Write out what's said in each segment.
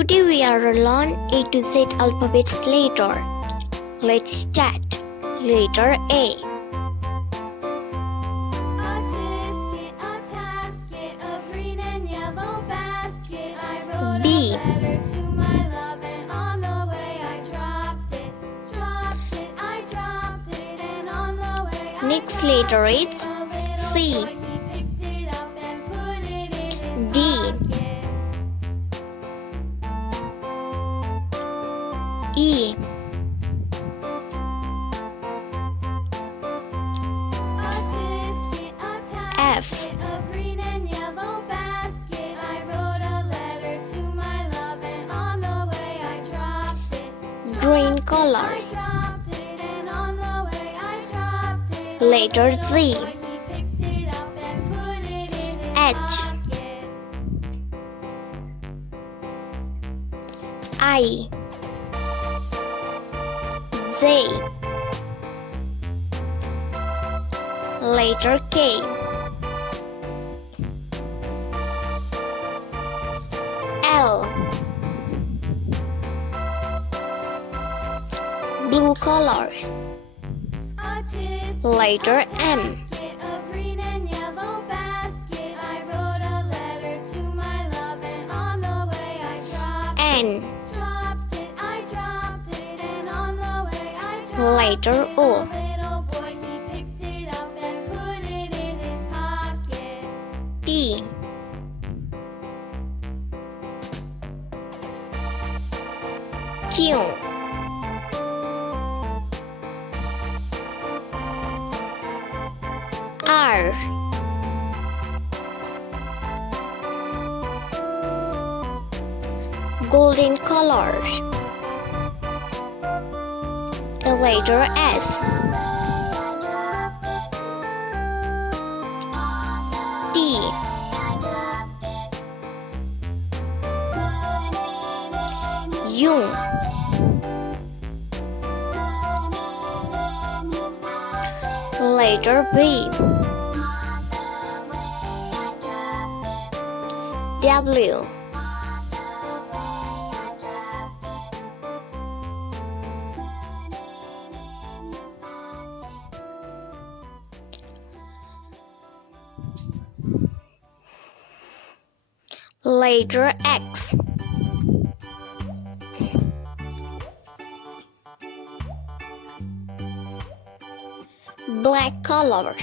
Today we are learn A to Z alphabets letter. Let's start. Letter A. B. Next letter is C. D. E. F. Green color. Letter Z. H. I. J. Letter K. L. Blue color. Letter M. N. Letter O. P. Q. R. Golden color. Letter S. T. U. Letter B. W. Letter X. Black color.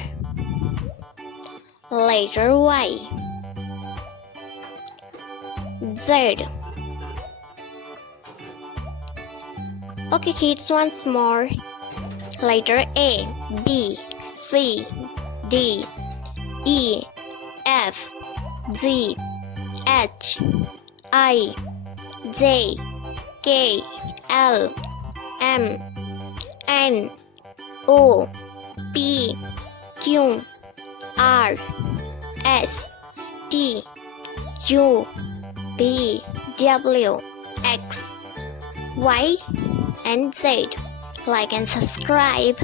Letter Y. Z. Okay kids, once more. Letter A, B, C, D, E, F, G, H, I, J, K, L, M, N, O, P, Q, R, S, T, U, V, W, X, Y, and Z. Like and subscribe.